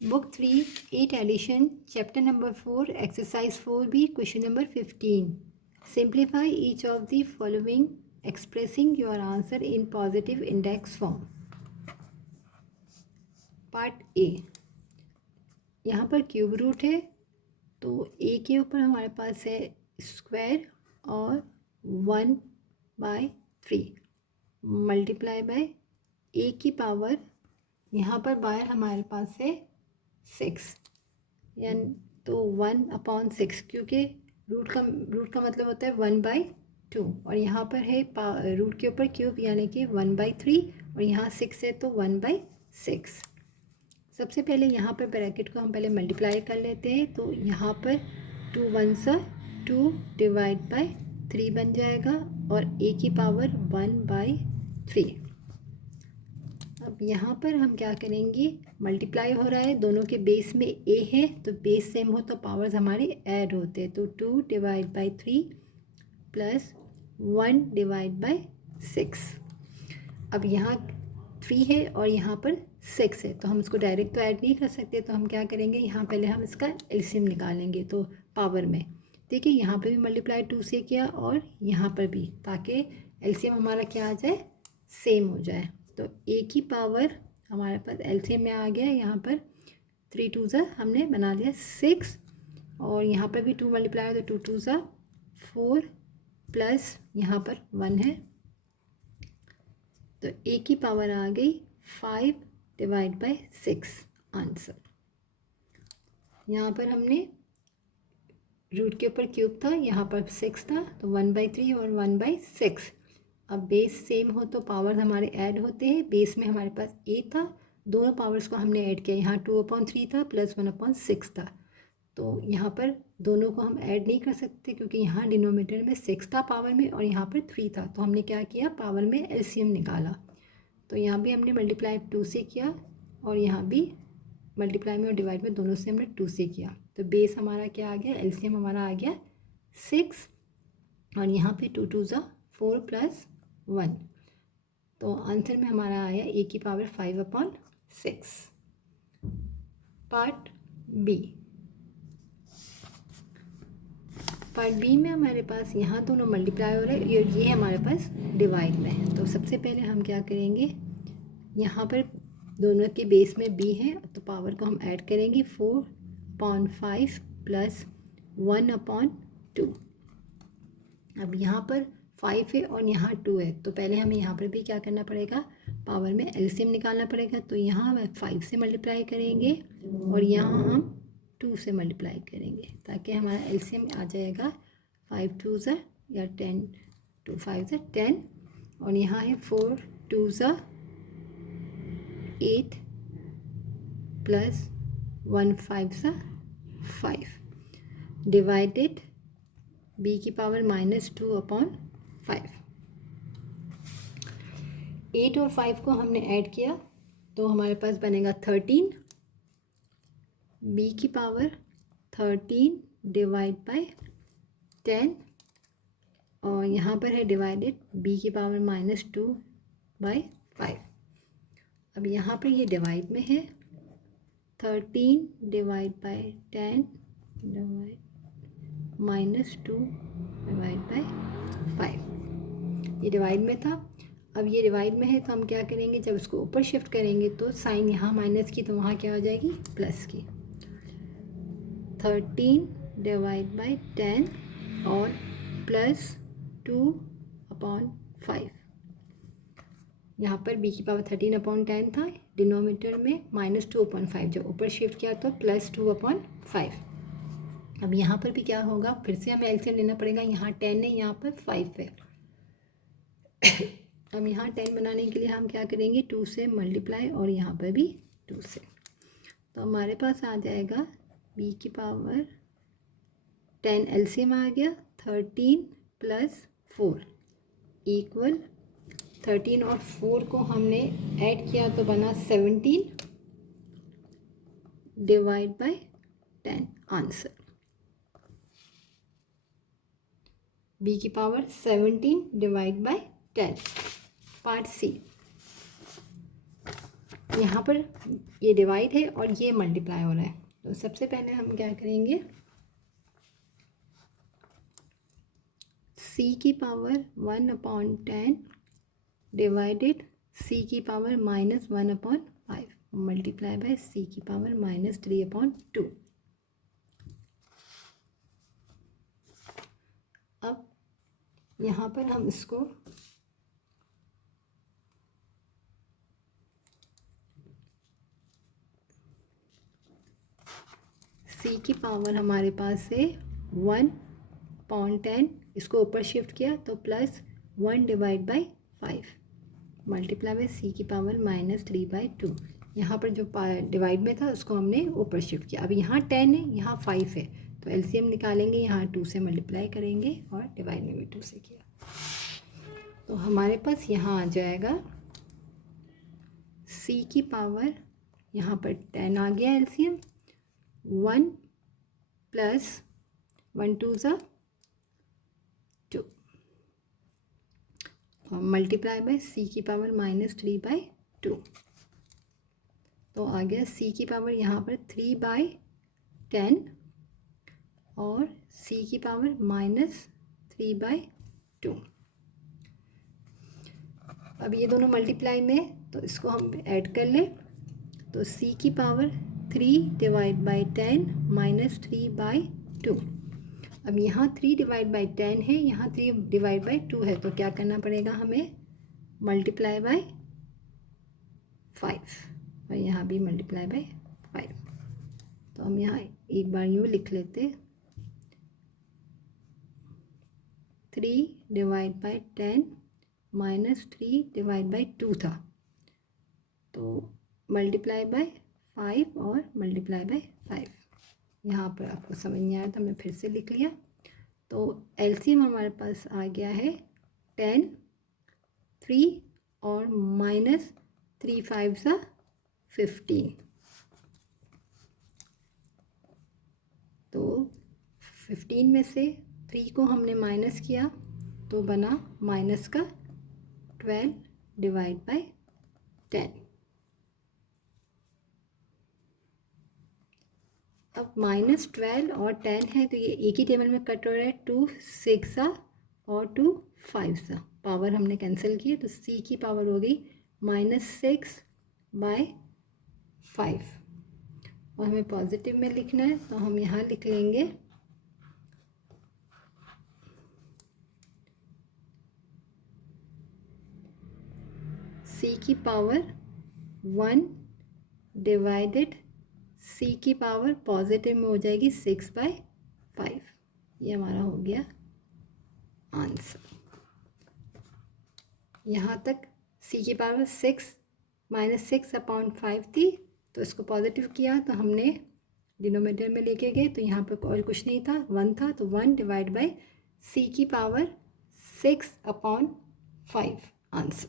Book 3, 8 addition, chapter number 4, exercise 4b, question number 15. Simplify each of the following, expressing your answer in positive index form. Part A. यहाँ पर cube root है, तो a के ऊपर हमारे पास है square और 1/3 मल्टीप्लाई बाय a की पावर, यहाँ पर बाहर हमारे पास है 6 यानी तो 1/6, क्योंकि रूट का मतलब होता है 1/2 और यहाँ पर है रूट के ऊपर क्यूब यानी कि 1/3 और यहाँ 6 है तो 1/6। सबसे पहले यहाँ पर ब्रैकेट को हम पहले मल्टीप्लाई कर लेते हैं, तो यहाँ पर 2 1 2 डिवाइड बाय 3 बन जाएगा और a की पावर 1/3। अब यहाँ पर हम क्या करेंगे, मल्टीप्लाई हो रहा है, दोनों के बेस में a है तो बेस सेम हो तो पावर्स हमारे ऐड होते हैं, तो 2 divide by 3 plus 1 divide by 6। अब यहाँ 3 है और यहाँ पर 6 है तो हम इसको डायरेक्ट तो ऐड नहीं कर सकते, तो हम क्या करेंगे, यहाँ पहले हम इसका एलसीएम निकालेंगे। तो पावर में देखिए यहाँ पे भी मल्टीप्लाई 2 से किया और यहाँ पर भी, ताकि एलसीएम हमारा क्या आ जाए, सेम हो जाए। तो a की पावर हमारे पास एलसीएम में आ गया, यहाँ पर 3 2 हमने बना दिया 6 और यहाँ पर भी 2 मल्टीप्लाई हो तो 2 2 4 प्लस यहाँ पर 1 है, तो a की पावर आ गई 5 डिवाइड बाय 6 आंसर। यहाँ पर हमने रूट के ऊपर क्यूब था, यहाँ पर 6 था तो 1/3 और 1/6। अब बेस सेम हो तो पावर हमारे ऐड होते हैं, बेस में हमारे पास a था, दोनों पावर्स को हमने ऐड किया, यहाँ 2/3 था प्लस 1/6 था, तो यहाँ पर दोनों को हम ऐड नहीं कर सकते क्योंकि यहाँ डिनोमिनेटर में 6 था पावर में और यहाँ पर 3 था, तो हमने क्या किया, पावर में एलसीएम निकाला। तो यहाँ भी हमने मल्टीप्लाई 2 से किया और यहाँ भी मल्टीप्लाई में और डिवाइड में दोनों से हमने 2 से किया, तो बेस हमारा क्या आ गया, एलसीएम हमारा आ गया 6 और यहाँ पे 2 2 4 प्लस 1, तो आंसर में हमारा आया a की पावर 5/6। पार्ट बी में हमारे पास यहाँ दोनों मल्टीप्लाई हो रहे हैं और ये हमारे पास डिवाइड में है। तो सबसे पहले हम क्या करेंगे, यहाँ पर दोनों के बेस में b है तो पावर को हम ऐड करेंगे, 4/5 प्लस 1/2। अब यहाँ पर 5 है और यहाँ 2 है, तो पहले हमें यहाँ पर भी क्या करना पड़ेगा, पावर में एलसीएम निकालना पड़ेगा। तो यहाँ हम 5 से मल्टीप्लाई करेंगे और यहाँ हम 2 से मल्टीप्लाई करेंगे, ताकि हमारा एलसीएम आ जाएगा 5 2 या 10 2 5 10 और यहाँ है 4 2 8 प्लस 1 5 5 डिवाइडेड b की पावर -2/5। 8 और 5 को हमने ऐड किया तो हमारे पास बनेगा 13, b की पावर 13 डिवाइड बाय 10 और यहाँ पर है डिवाइडेड b की पावर -2/5। अब यहाँ पर ये डिवाइड में है, 13 divide by 10 divide -2 divide by 5, ये डिवाइड में था। अब ये डिवाइड में है तो हम क्या करेंगे, जब इसको ऊपर शिफ्ट करेंगे तो साइन यहाँ माइनस की तो वहाँ क्या हो जाएगी, प्लस की। 13 डिवाइड बाय 10 और प्लस 2/5, यहाँ पर b की पावर 13/10 था, डिनोमिनेटर में -2/5, जब ऊपर शिफ्ट किया तो +2/5। अब यहाँ पर भी क्या होगा, फिर से हमें एलसीएम लेना पड़ेगा, यहाँ 10 है यहाँ पर 5 है। अब यहाँ 10 बनाने के लिए हम क्या करेंगे, 2 से मल्टीप्लाई और यहाँ पर भी 2 से, तो हमारे पास आ जाएगा b की पावर 10 एलसीएम आ गया 13 प्लस 4 इक्वल 13 और 4 को हमने ऐड किया तो बना 17 डिवाइड बाय 10 आंसर। b की power 17 divide by 10। Part C. यहाँ पर ये डिवाइड है और ये मल्टीप्लाई हो रहा है। तो सबसे पहले हम क्या करेंगे, c की पावर 1/10 डिवाइडेड c की पावर -1/5 मल्टीप्लाई बाय c की पावर -3/2। अब यहाँ पर हम इसको c की पावर हमारे पास है 1/10, इसको ऊपर शिफ्ट किया तो +1/5 मल्टीप्लाई बाय c की पावर -3/2। यहाँ पर जो डिवाइड में था उसको हमने ऊपर शिफ्ट किया। अब यहाँ 10 है, यहाँ 5 है, तो एलसीएम निकालेंगे, यहाँ 2 से मल्टीप्लाई करेंगे और डिवाइड में भी 2 से किया। तो हमारे पास यहाँ आ जाएगा c की पावर, यहाँ पर 10 आ गया एलसीएम, 1 + 1 2 = 2 और मल्टीप्लाई बाय c की पावर -3/2। तो आ गया c की पावर यहाँ पर 3/10 और c की पावर -3/2। अब ये दोनों मल्टीप्लाई में, तो इसको हम ऐड कर लें। तो c की पावर 3/10 -3/2। अब यहाँ 3/10 है, यहाँ 3/2 है, तो क्या करना पड़ेगा हमें, मल्टीप्लाई बाय 5 और यहाँ भी मल्टीप्लाई बाय 5। तो हम यहाँ एक बार यूँ लिख लेते, 3/10 -3/2 था, तो मल्टीप्लाई बाय 5 और मल्टीप्लाई बाय 5। यहाँ पर आपको समझ नहीं आया तो मैं फिर से लिख लिया। तो एलसीएम हमारे पास आ गया है 10, 3 और -3 5 = 15। तो 15 में से 3 को हमने माइनस किया तो बना -12/10। अब -12 और 10 है तो ये एक ही टेबल में कट हो रहा है, 2 6 और 2 5 पावर हमने कैंसिल किए, तो c की पावर हो गई -6/5 और हमें पॉजिटिव में लिखना है, तो हम यहाँ लिख लेंगे c की पावर 1 डिवाइडेड c की पावर पॉजिटिव में हो जाएगी 6/5। ये हमारा हो गया आंसर। यहाँ तक c की पावर 6 -6/5 थी, तो इसको पॉजिटिव किया तो हमने डिनोमिनेटर में लेके गए, तो यहाँ पर और कुछ नहीं था, 1 था, तो 1 डिवाइड बाय c की पावर 6/5 आंसर।